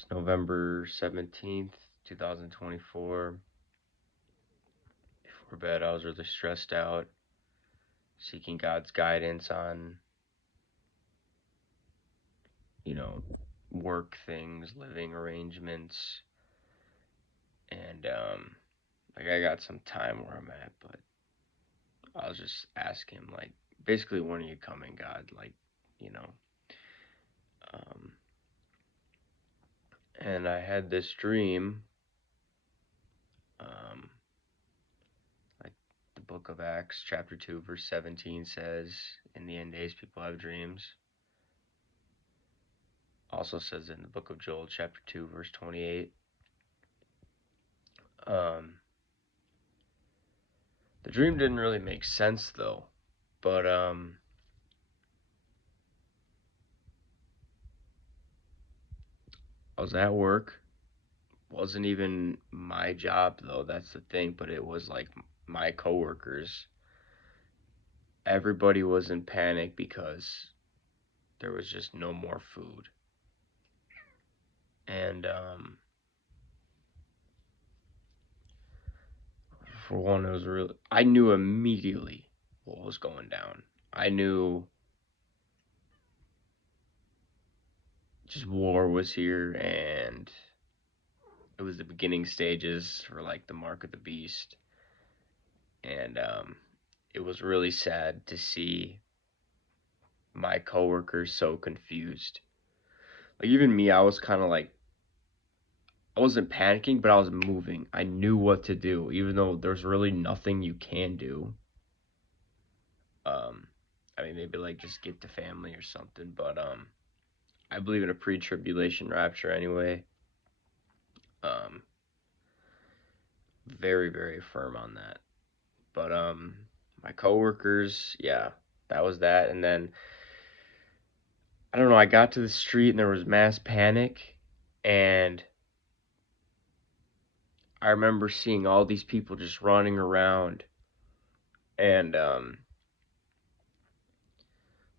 It's November 17th, 2024. Before bed, I was really stressed out, seeking God's guidance on, you know, work things, living arrangements, and I got some time where I'm at, but I was just asking him, like, basically, when are you coming, God? Like, you know. Um, and I had this dream, um, like the book of Acts, chapter 2, verse 17 says, in the end days, people have dreams. Also says in the book of Joel, chapter 2, verse 28. The dream didn't really make sense, though. But, I was at work. Wasn't even my job, though. That's the thing. But it was like my coworkers. Everybody was in panic because there was just no more food. And, for one, it was really, I knew immediately what was going down. I knew just war was here, and it was the beginning stages for like the mark of the beast. And it was really sad to see my coworkers so confused. Like, even me, I was kind of like, I wasn't panicking, but I was moving. I knew what to do, even though there's really nothing you can do. um I mean, maybe like just get to family or something, but I believe in a pre-tribulation rapture anyway. um Very, very firm on that. But my coworkers, yeah, that was that. And then I don't know, I got to the street and there was mass panic, and I remember seeing all these people just running around. And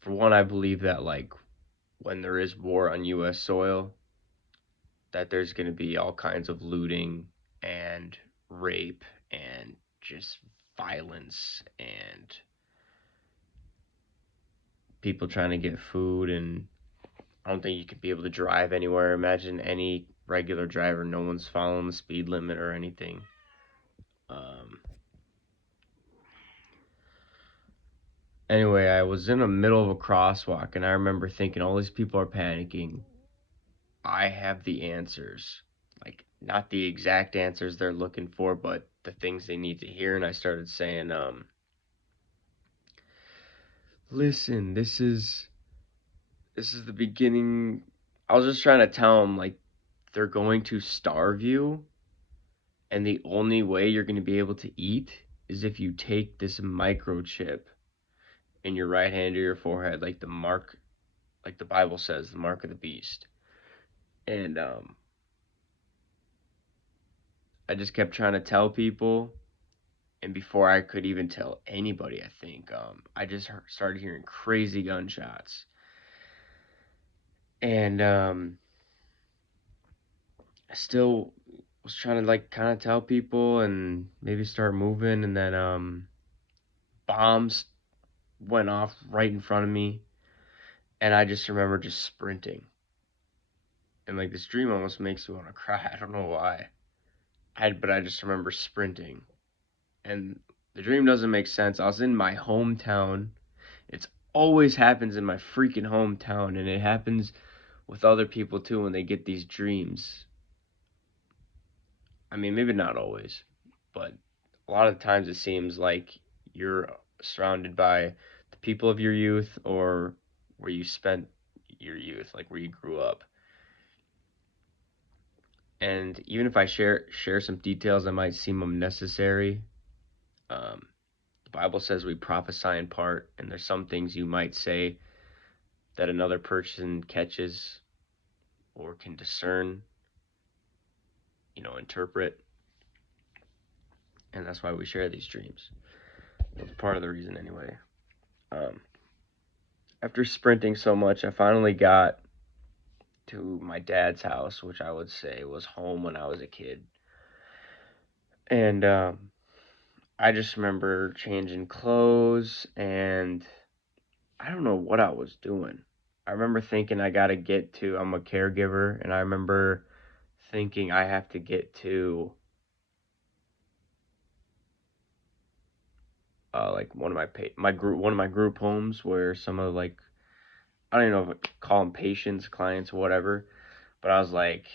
for one, I believe that, like, when there is war on US soil, that there's going to be all kinds of looting and rape and just violence and people trying to get food. And I don't think you could be able to drive anywhere. Imagine any regular driver, no one's following the speed limit or anything. Um, anyway, I was in the middle of a crosswalk, and I remember thinking, all these people are panicking. I have the answers. Like, not the exact answers they're looking for, but the things they need to hear. And I started saying, listen, this is the beginning. I was just trying to tell them, like, they're going to starve you, and the only way you're going to be able to eat is if you take this microchip in your right hand or your forehead, like the mark, like the Bible says, the mark of the beast. And I just kept trying to tell people, and before I could even tell anybody, I think I just started hearing crazy gunshots. And I still was trying to, like, kind of tell people and maybe start moving, and then bombs went off right in front of me, and I just remember just sprinting. And, like, this dream almost makes me want to cry. I don't know why. But I just remember sprinting, and the dream doesn't make sense. I was in my hometown. It's always happens in my freaking hometown, and it happens with other people too when they get these dreams. I mean, maybe not always, but a lot of times it seems like you're surrounded by the people of your youth, or where you spent your youth, like where you grew up. And even if I share some details that might seem unnecessary, um, the Bible says we prophesy in part, and there's some things you might say that another person catches or can discern, interpret, and that's why we share these dreams. That's part of the reason, anyway. Um, After sprinting so much, I finally got to my dad's house, which I would say was home when I was a kid. And I just remember changing clothes, and I don't know what I was doing. I remember thinking I got to get to, I'm a caregiver, and I remember thinking I have to get to like one of my group homes where some of like, I don't even know if I call them patients, clients, whatever, but I was like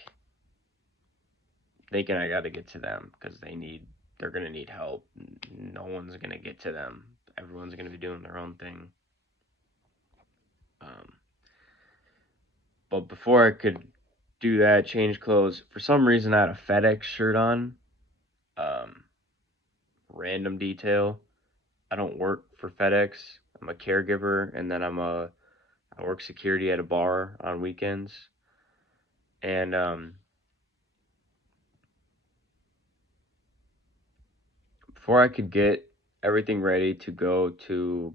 thinking I got to get to them because they're gonna need help. No one's gonna get to them. Everyone's gonna be doing their own thing. Um, but before I could do that, change clothes, for some reason I had a FedEx shirt on. Um, Random detail. I don't work for FedEx. I'm a caregiver, and then I work security at a bar on weekends. And before I could get everything ready to go to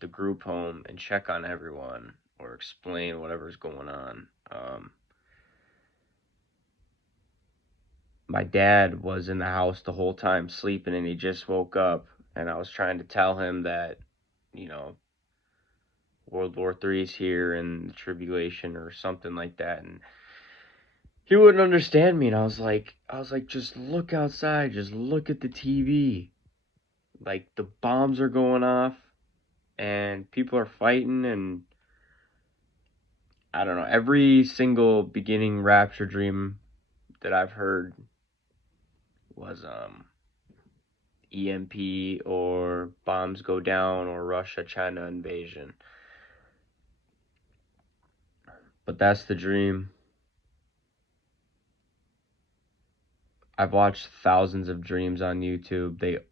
the group home and check on everyone or explain whatever's going on, my dad was in the house the whole time sleeping, and he just woke up. And I was trying to tell him that, you know, World War III is here and the tribulation or something like that. And he wouldn't understand me. And I was like, just look outside, just look at the TV. Like, the bombs are going off and people are fighting, and I don't know, every single beginning rapture dream that I've heard was EMP or bombs go down or Russia China invasion. But that's the dream. I've watched thousands of dreams on YouTube.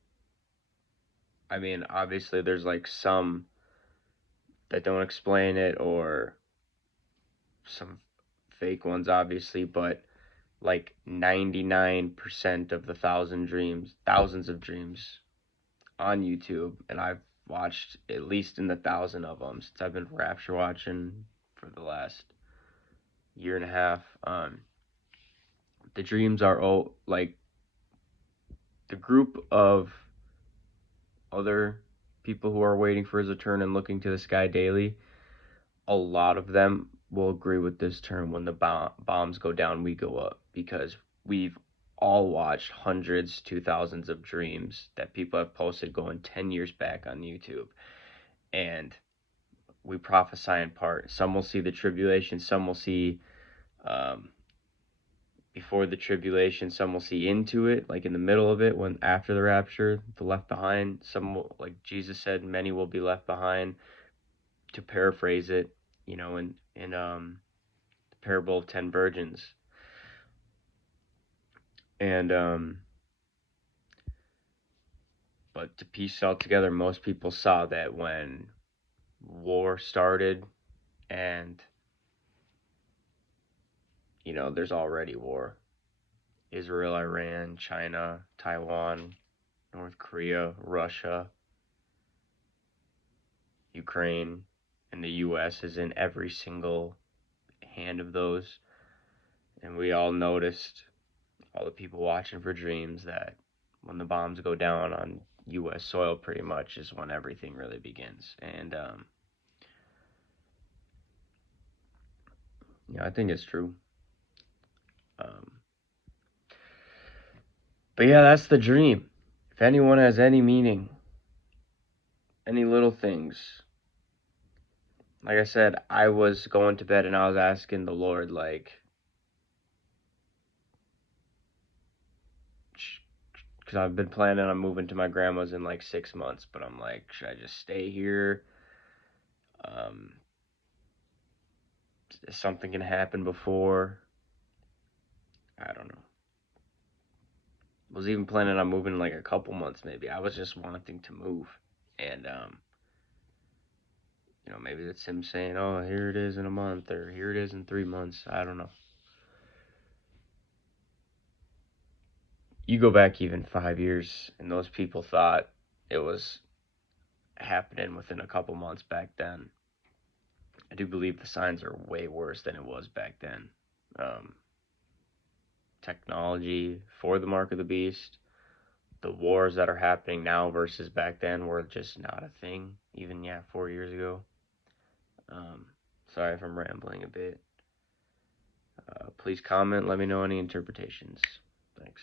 I mean, obviously there's like some that don't explain it, or some fake ones obviously, but like 99% of the thousands of dreams on YouTube, and I've watched at least in the thousand of them since I've been rapture watching for the last year and a half. The dreams are like the group of other people who are waiting for his return and looking to the sky daily. A lot of them will agree with this term: when the bombs go down, we go up, because we've all watched hundreds to thousands of dreams that people have posted going 10 years back on YouTube. And we prophesy in part. Some will see the tribulation, some will see um, before the tribulation, some will see into it, like in the middle of it, when after the rapture, the left behind. Some will, like Jesus said, many will be left behind, to paraphrase it, you know, in the parable of 10 virgins. And but to piece it all together, most people saw that when war started, and you know, there's already war. Israel, Iran, China, Taiwan, North Korea, Russia, Ukraine, and the US is in every single hand of those. And we all noticed, all the people watching for dreams, that when the bombs go down on US soil, pretty much is when everything really begins. And yeah, I think it's true. Um, but yeah, that's the dream. If anyone has any meaning, any little things, like I said, I was going to bed and I was asking the Lord, like, because I've been planning on moving to my grandma's in like 6 months, but I'm like, should I just stay here? Um, is something gonna happen before? I don't know. Was even planning on moving in like a couple months, maybe. I was just wanting to move, and you know, maybe that's him saying, "Oh, here it is in a month," or "Here it is in 3 months." I don't know. You go back even 5 years, and those people thought it was happening within a couple months back then. I do believe the signs are way worse than it was back then. Um, Technology for the mark of the beast, the wars that are happening now versus back then were just not a thing. Even, yeah, 4 years ago. Um, Sorry if I'm rambling a bit. Please comment. Let me know any interpretations. Thanks.